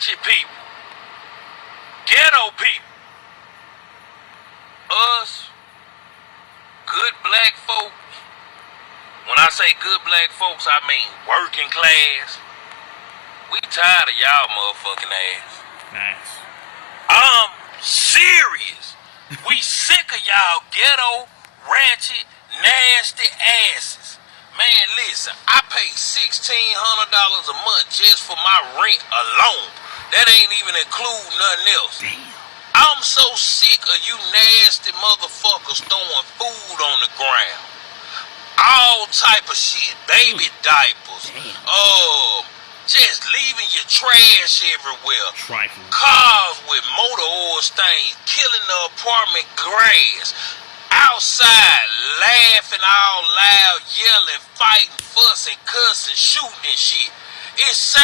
ratchet people, ghetto people, us, good black folks. When I say good black folks, I mean working class. We tired of y'all motherfucking ass. Nice. I'm serious. We sick of y'all ghetto, ratchet, nasty asses. Man, listen, I pay $1,600 a month just for my rent alone. That ain't even include nothing else. Damn. I'm so sick of you nasty motherfuckers throwing food on the ground. All type of shit. Baby diapers. Damn. Just leaving your trash everywhere. Trifling. Cars with motor oil stains killing the apartment grass. Outside laughing all loud, yelling, fighting, fussing, cussing, shooting and shit. It's sad.